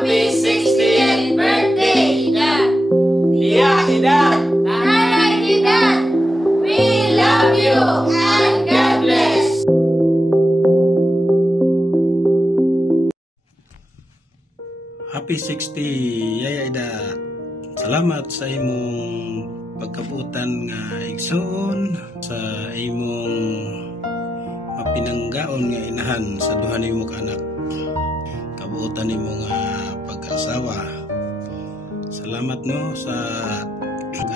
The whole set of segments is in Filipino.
Happy 60th birthday, Dad! Yeah, Dad! Nanay Dad! We love you and God bless! Happy 60, Yaya Dad. Salamat sa imong pagkabutan nga igsoon, sa imong mapinanggaon nga inahan sa duha nimo ka anak. Kabuutan nimo nga pag-asawa. Salamat no sa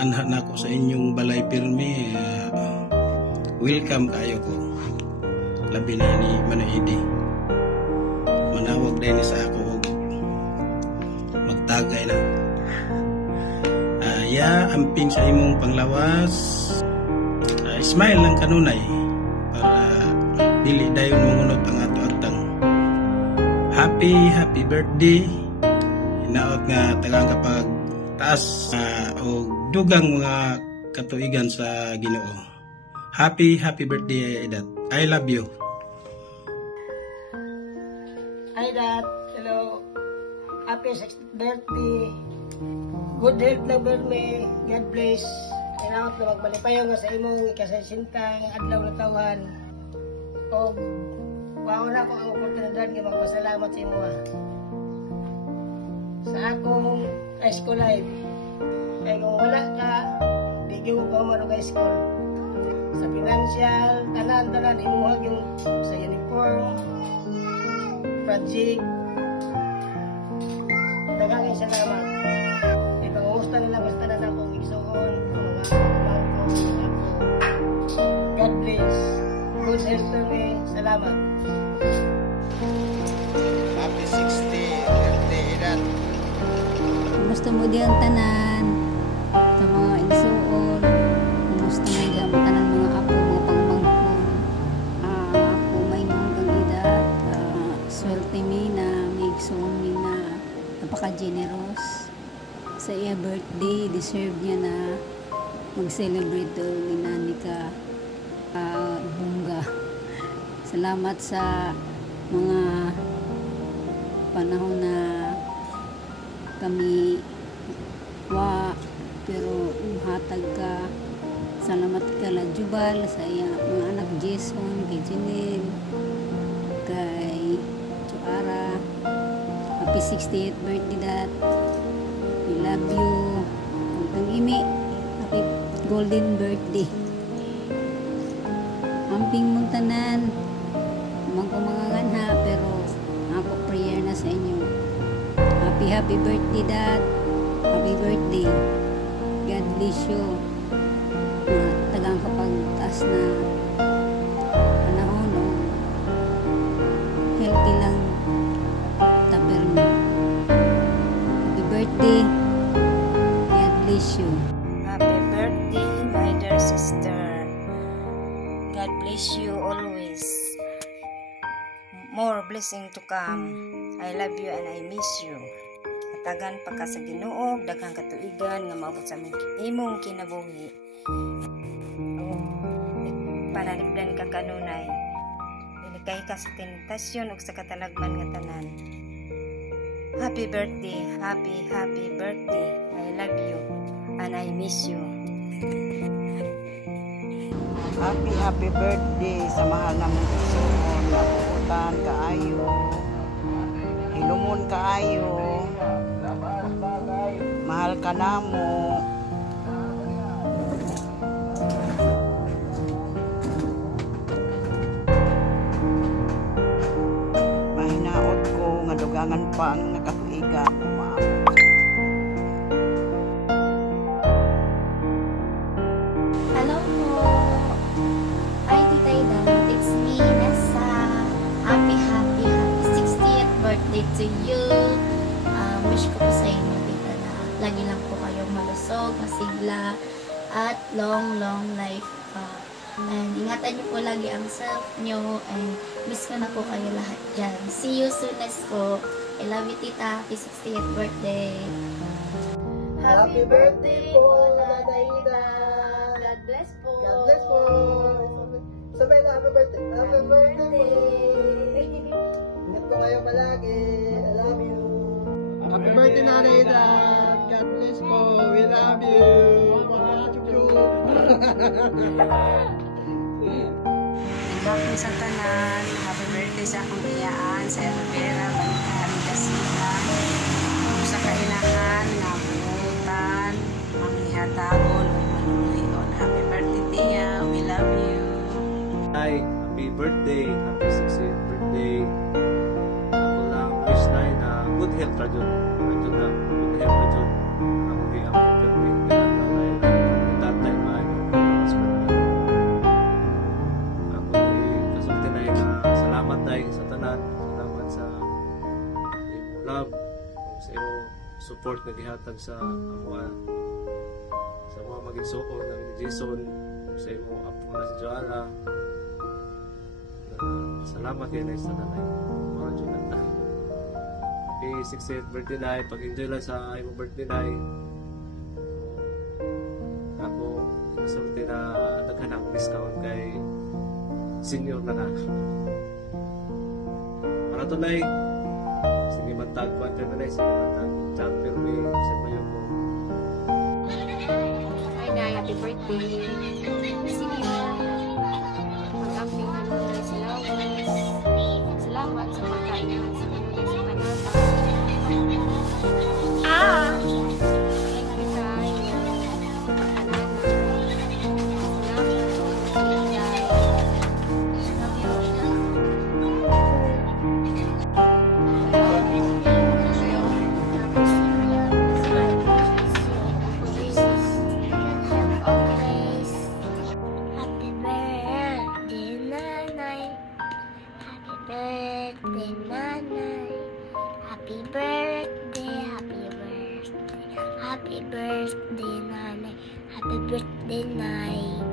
anha nako sa inyong balay pirmi. Welcome kayo ko. Labi na ni Manaidi. Manawag din sa ako magtagay na. Amping sa imong panglawas. Smile lang kanunay para dili dayon mangunot ang ato atang. Happy birthday. Hinaot nga tagang kapag taas o dugang mga katuigan sa Ginoo. Happy birthday, Dad. I love you. Hi Dad, hello. Happy 60th birthday. Good health na birthday. God bless. Kailangan na magbalipayo nga sa imong ikasasintang adlaw na tawan. O wow na ko ang oportunidad nga magpasalamat sa imo sa akong high school life. Kaya kung wala ka, di ko marunong high school. Sa financial, tanan imuhag yung sa uniform, project. Daghang salamat. Ipangusta na lang basta na akong igsoon, mga bangko, ako. God bless. Good health to me. Salamat. Happy 60th birthday, Dad! Kumusta mo di ang tanan sa mga igsoon? Kumusta mo di ang tanan mga apo mga pangbangkon? Ako may nung gagida swerte mi na may igsoon mi na napaka-generous. Sa iya birthday, deserve niya na mag-celebrate daw ni Nanika Bunga. Salamat sa mga panahon na kami pero hatag ka. Salamat ka la Jubal sa iya mga anak Jason, kay Janelle, kay Chuara. Happy 60th birthday, Dad. We love you. Hanggang imi, happy golden birthday. Amping mong tanan, naman ko mga ganha, pero ako prayer na sa inyo. Happy birthday, Dad. Happy birthday. God bless you. Tagang kapag taas na panahon, healthy lang taper mo. Happy birthday. God bless you. Happy birthday, my dear sister. God bless you always. More blessing to come. I love you and I miss you. Tagan pa ka sa Ginoo, daghang katuigan nga maabot sa imong kinabuhi. Panalipdan ka kanunay. Ilikay ka sa tentasyon ug sa katalagman nga tanan. Happy birthday, happy birthday. I love you and I miss you. Happy birthday sa mahal na mong igsoon. Nabuutan kaayo. Hilumon kaayo. Mahal ka namo. Mahinaot ko nga dugangan pa ang nakatuigan. Hello po. Hi, Tita Ida. It's me, Nessa. Happy 60th birthday to you. Wish ko po sa inyo, Tita, na lagi lang po kayong malusog, masigla, at long life pa. And ingatan niyo po lagi ang self niyo, and miss ko na po kayo lahat dyan. See you soon, po. I love you, Tita. Happy 60th birthday. Happy birthday po, Nanay Ida. God bless po. God bless po. Sabay na, happy birthday. Happy birthday po. Ingat po kayo palagi. I love you. Happy birthday, Nanay Dad. God bless po. We love you. Happy sa tanan. Happy birthday sa akong iyaan sa Elvera, Balikan, Kasilan. Sa kainahan, nga buutan, manghihatagon, manunuyon. Happy birthday, Tia. We love you. Hi, happy birthday, happy 60th birthday. Ako lang wish na good health ra jud. Radyo na good health ra jud. Ako di ang birthday pinatay na tatay maayo sa birthday. Ako kasulti na salamat dai sa tanan, salamat sa imong love, sa imong support na gihatag sa mga mag-igsoon na ni Jason, sa imong apo na si Joanna. Salamat kayo na sa nanay. Mga Jonathan. Happy 60th birthday na. Pag-enjoy lang sa imong birthday na. Ako, nasulti na daghan ang discount kay senior na na. Para to na sige matag quarter na sige matag champion may sa mayo ko. Hi, Nay. Happy birthday. Senior. Pag-amping na nung salamat sa pagkain sa kanunay sa panata. Thank you, Tay. Pag-anana. Happy birthday, Nanay. Happy birthday, Nanay. Happy birthday, happy birthday. Happy birthday, Nanay. Happy birthday, Nay.